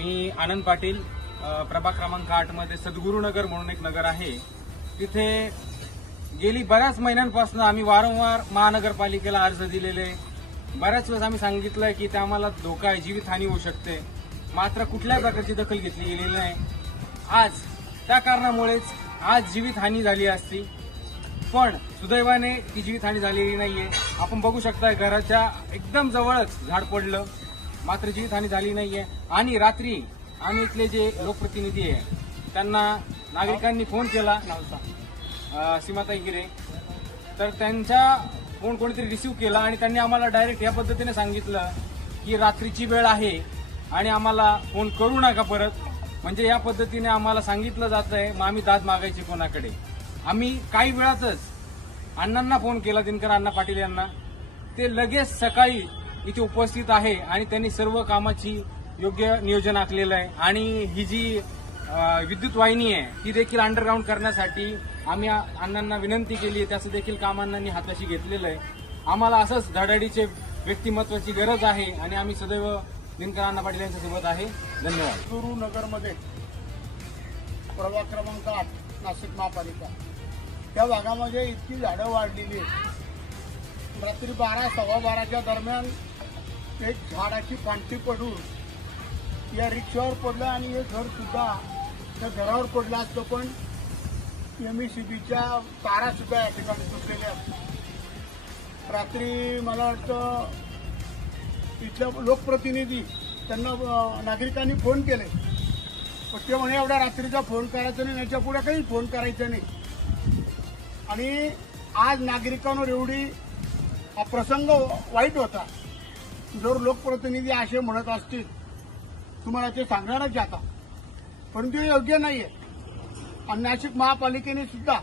मी आनंद पाटील, प्रभाग क्रमांक 8 मध्ये सद्गुरुनगर म्हणून एक नगर आहे. तिथे गेली बऱ्याच महिन्यांपासून आम्ही वारंवार महानगरपालिकेला अर्ज दिलेले. बऱ्याच वेळेस आम्ही सांगितलंय की त्या आम्हाला धोका आहे, जीवितहानी होऊ शकते, मात्र कुठल्याही प्रकारची दखल घेतली गेलेली नाही. आज त्या कारणामुळेच आज जीवितहानी झाली असती, पण सुदैवाने ती जीवितहानी झालेली नाहीये. आपण बघू शकता घराच्या एकदम जवळच झाड पडलं, मात्र जीवितहानी झाली नाहीये. आणि रात्री आम्ही इथले जे लोकप्रतिनिधी आहे त्यांना नागरिकांनी फोन केला, सीमाताई गिरे, तर त्यांचा फोन कोणीतरी रिसीव्ह केला आणि त्यांनी आम्हाला डायरेक्ट या पद्धतीने सांगितलं की रात्रीची वेळ आहे आणि आम्हाला फोन करू नका परत. म्हणजे या पद्धतीने आम्हाला सांगितलं जात आहे. मग आम्ही दाद मागायची कोणाकडे? आम्ही काही वेळातच अण्णांना फोन केला, दिनकर अण्णा पाटील यांना. ते लगेच सकाळी इथे उपस्थित आहे आणि त्यांनी सर्व कामाची योग्य नियोजन आखलेलं आहे. आणि ही जी विद्युत वाहिनी आहे ती देखील अंडरग्राऊंड करण्यासाठी आम्ही अण्णांना विनंती केली आहे. त्याचं देखील काम अण्णांनी हाताशी घेतलेलं आहे. आम्हाला असंच धडाडीचे व्यक्तिमत्वाची गरज आहे आणि आम्ही सदैव दिनकर अण्णा पाटील यांच्यासोबत आहे. धन्यवाद. सद्गुरुनगरमध्ये प्रभाग क्रमांक 8 नाशिक महापालिका त्या भागामध्ये इतकी झाडं वाढलेली आहेत. रात्री 12-12:15 दरम्यान एक झाडाची पांटी पडून या रिक्षावर पडलं आणि हे घर सुद्धा त्या घरावर पडलं असतं, पण एमईसीबीच्या तारा सुद्धा या ठिकाणी तुटलेल्या आहेत. रात्री मला वाटतं इथल्या लोकप्रतिनिधी त्यांना नागरिकांनी फोन केले, पण ते म्हणे एवढ्या रात्रीचा फोन करायचा नाही, याच्या पुढे काही फोन करायचा नाही. आणि आज नागरिकांवर एवढी हा प्रसंग वाईट होता. जर लोकप्रतिनिधी असे म्हणत असतील तुम्हाला ते सांगणारच आता, परंतु हे योग्य नाहीये. आणि नाशिक महापालिकेने सुद्धा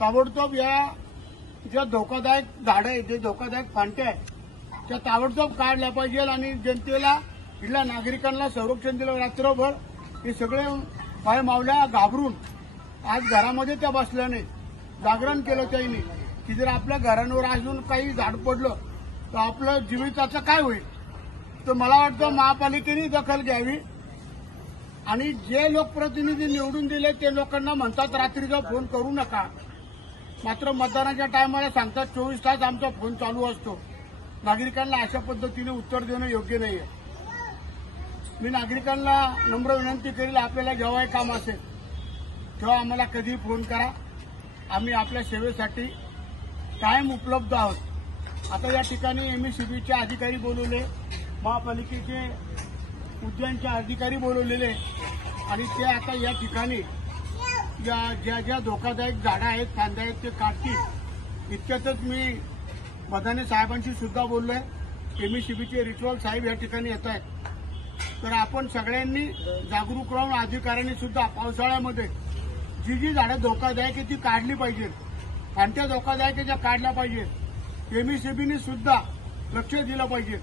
ताबडतोब या ज्या धोकादायक झाडं आहेत, जे धोकादायक फांट्या आहेत, त्या ताबडतोब काढल्या पाहिजे आणि जनतेला, इथल्या नागरिकांना संरक्षण दिलं. रात्रभर हे सगळे पाय मावल्या घाबरून आज घरामध्ये त्या बसल्या नाही. जागरण केलं त्यांनी की जर आपल्या घरांवर अजून काही झाड पडलं तर आपलं जीविताचं काय होईल. तर मला वाटतं महापालिकेने दखल घ्यावी. आणि जे लोकप्रतिनिधी निवडून दिले ते लोकांना म्हणतात रात्रीचा फोन करू नका, मात्र मतदानाच्या टायमाला सांगतात 24 तास आमचा फोन चालू असतो. नागरिकांना अशा पद्धतीने उत्तर देणं योग्य नाहीये. मी नागरिकांना नम्र विनंती करेल, आपल्याला जेव्हा काम असेल तेव्हा आम्हाला कधीही फोन करा. आम्ही आपल्या सेवेसाठी कायम उपलब्ध आहोत. आता या ठिकाणी एमईसीबीचे अधिकारी बोलवले, महापालिकेचे उद्यानचे अधिकारी बोलवलेले आणि ते आता या ठिकाणी ज्या ज्या धोकादायक झाडं आहेत, फांद्या आहेत ते काढतील. इतक्यातच मी मदाने साहेबांशी सुद्धा बोललोय. एमईसीबीचे रिच्युअल साहेब या ठिकाणी येत आहेत. तर आपण सगळ्यांनी जागरूक राहून अधिकाऱ्यांनी सुद्धा पावसाळ्यामध्ये जी झाडं धोकादायक आहे ती काढली पाहिजे, फांट्या धोकादायक आहे त्या काढल्या पाहिजे. एमईसीबीने सुद्धा लक्ष दिलं पाहिजे.